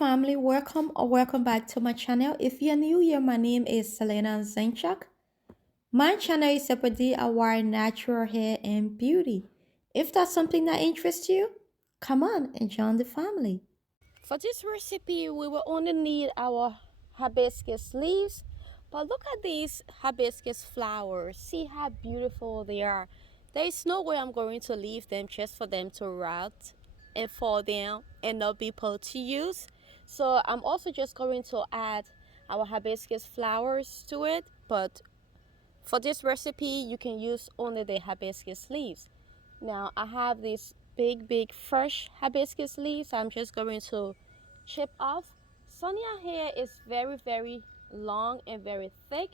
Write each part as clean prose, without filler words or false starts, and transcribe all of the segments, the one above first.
family, welcome or welcome back to my channel. If you're new here, my name is Selina Zinchuk. My channel is about DIY natural hair and beauty. If that's something that interests you, come on and join the family. For this recipe, we will only need our hibiscus leaves, but look at these hibiscus flowers. See how beautiful they are. There is no way I'm going to leave them just for them to rot and fall down and not be put to use. So I'm also just going to add our hibiscus flowers to it, but for this recipe, you can use only the hibiscus leaves. Now I have these big fresh hibiscus leaves. I'm just going to chip off. Sonia hair is very long and very thick,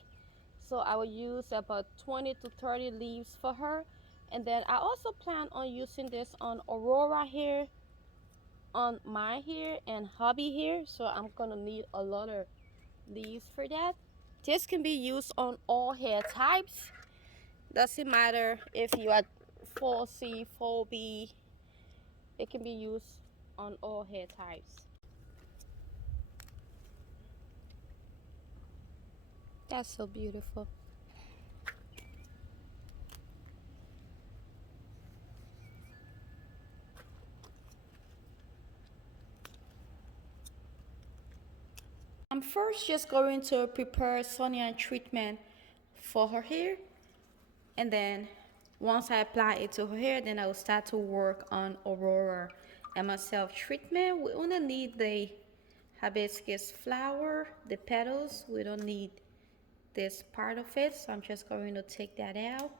so I will use about 20 to 30 leaves for her. And then I also plan on using this on Aurora hair, on my hair and hubby hair, so I'm gonna need a lot of leaves for that. This can be used on all hair types. Doesn't matter if you are 4C, 4B, it can be used on all hair types. That's so beautiful. I'm first just going to prepare Sonia treatment for her hair, and then once I apply it to her hair, then I will start to work on Aurora and myself treatment. We only need the hibiscus flower, the petals. We don't need this part of it, so I'm just going to take that out.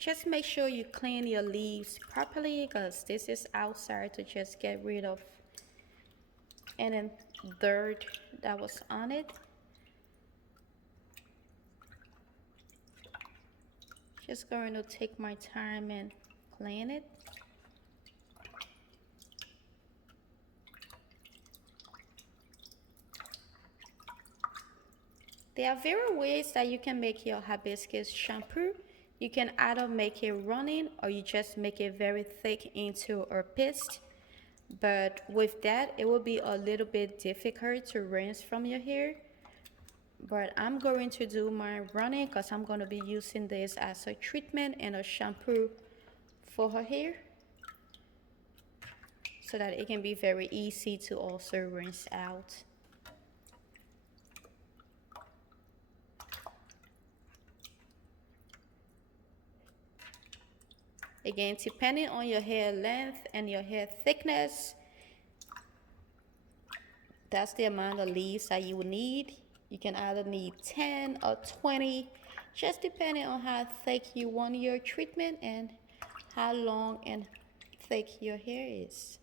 Just make sure you clean your leaves properly, because this is outside, to just get rid of any dirt that was on it. Just going to take my time and clean it. There are various ways that you can make your hibiscus shampoo. You can either make it running, or you just make it very thick into a paste. But with that, it will be a little bit difficult to rinse from your hair. But I'm going to do my running, because I'm going to be using this as a treatment and a shampoo for her hair, so that it can be very easy to also rinse out. Again, depending on your hair length and your hair thickness, that's the amount of leaves that you will need. You can either need 10 or 20, just depending on how thick you want your treatment and how long and thick your hair is.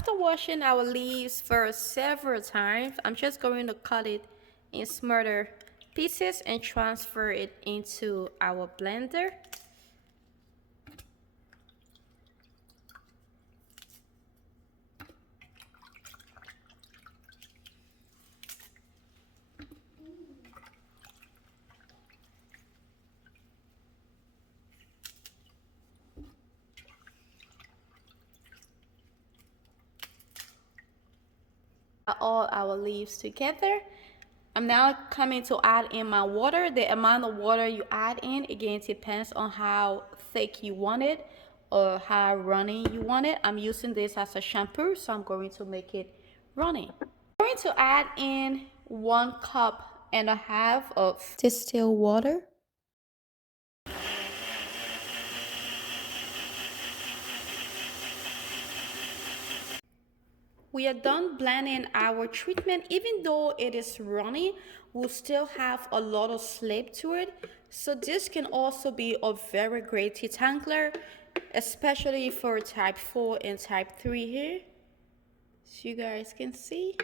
After washing our leaves for several times, I'm just going to cut it in smaller pieces and transfer it into our blender. All our leaves together. I'm now coming to add in my water. The amount of water you add in, again, depends on how thick you want it or how runny you want it. I'm using this as a shampoo, so I'm going to make it runny. I'm going to add in 1.5 cups of distilled water. We are done blending our treatment. Even though it is runny, we'll still have a lot of slip to it. So this can also be a very great detangler, especially for type 4 and type 3 here. So you guys can see.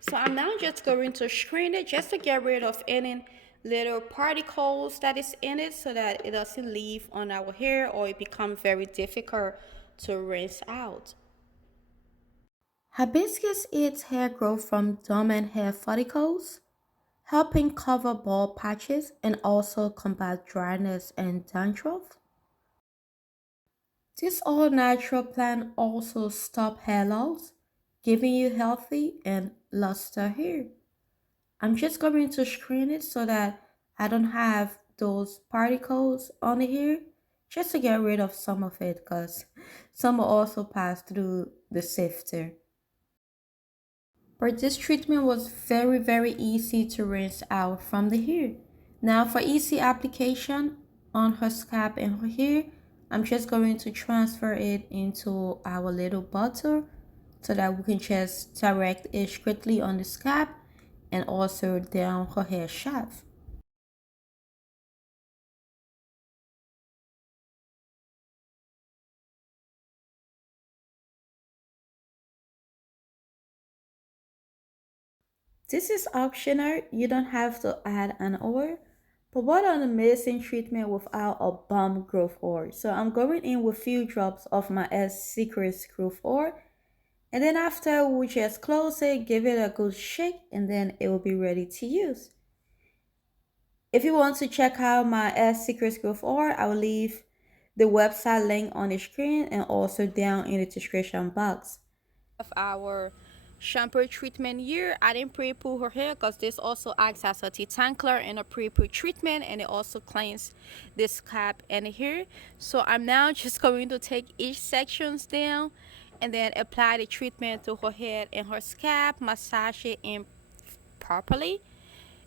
So I'm now just going to strain it, just to get rid of any little particles that is in it, so that it doesn't leave on our hair or it becomes very difficult to rinse out. Hibiscus aids hair growth from dormant hair follicles. helping cover bald patches and also combat dryness and dandruff. This all natural plan also stop hair loss, giving you healthy and luster hair. I'm just going to screen it so that I don't have those particles on the hair, just to get rid of some of it because some will also pass through the sifter. But this treatment was very easy to rinse out from the hair. Now for easy application on her scalp and her hair, I'm just going to transfer it into our little bottle so that we can just direct it strictly on the scalp and also down her hair shaft. This is optional, you don't have to add an oil. But what an amazing treatment without a bomb growth oil. So I'm going in with few drops of my S Secrets growth oil. And then after we just close it, give it a good shake, and then it will be ready to use. If you want to check out my S Secrets growth oil, I will leave the website link on the screen and also down in the description box. Our shampoo treatment here. I didn't pre-poo her hair because this also acts as a detangler and a pre-poo treatment, and it also cleans the scalp and the hair. So I'm now just going to take each sections down and then apply the treatment to her head and her scalp, massage it in properly,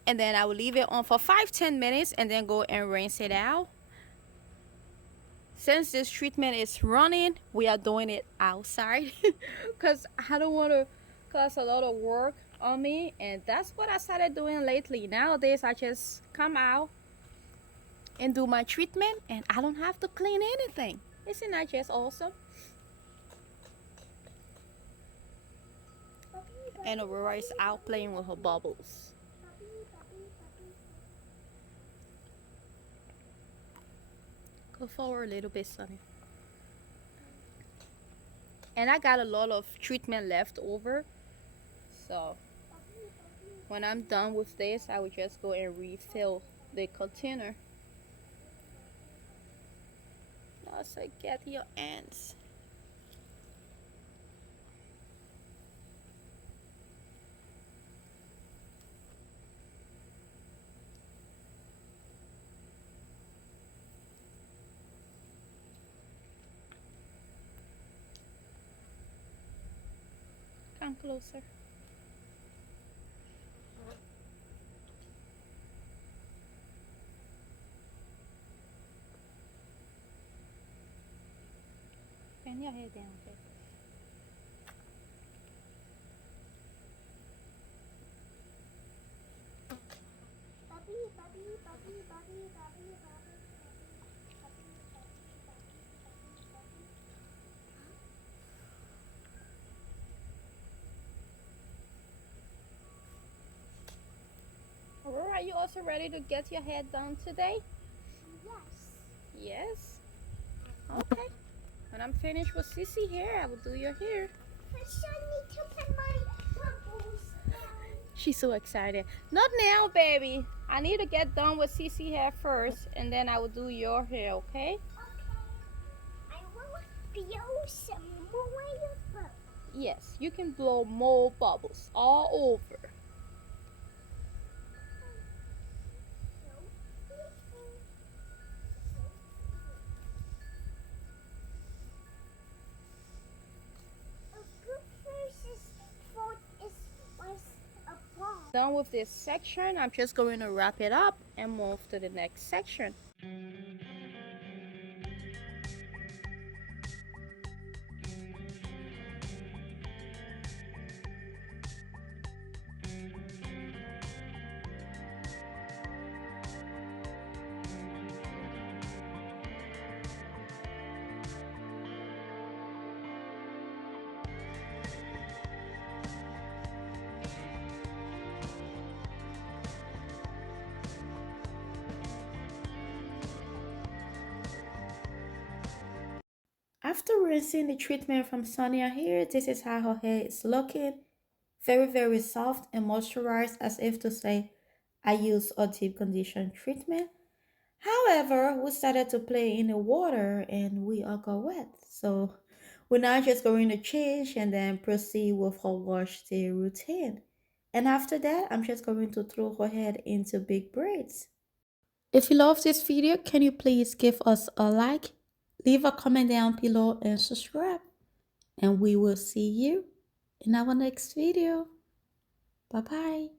and then I will leave it on for 5-10 minutes and then go and rinse it out. Since this treatment is running, we are doing it outside because I don't want to cause a lot of work on me, and that's what I started doing lately. Nowadays I just come out and do my treatment and I don't have to clean anything. Isn't that just awesome? And Aurora is out playing with her bubbles. Go forward a little bit, Sonny. And I got a lot of treatment left over, so when I'm done with this, I will just go and refill the container. Also get your ends. Come closer. Bend your head down a bit. Aurora, are you also ready to get your hair done today? Yes? Okay. When I'm finished with Sissy hair, I will do your hair. First, I need to put my bubbles down. She's so excited. Not now, baby. I need to get done with Sissy hair first, and then I will do your hair, okay? Okay. I will blow some more bubbles. Yes, you can blow more bubbles all over. Done with this section, I'm just going to wrap it up and move to the next section. After rinsing the treatment from Sonia here, this is how her hair is looking. Very soft and moisturized, as if to say, I used a deep condition treatment. However, we started to play in the water and we all got wet. So we're now just going to change and then proceed with her wash day routine. And after that, I'm just going to throw her head into big braids. If you love this video, can you please give us a like, leave a comment down below and subscribe. And we will see you in our next video. Bye bye.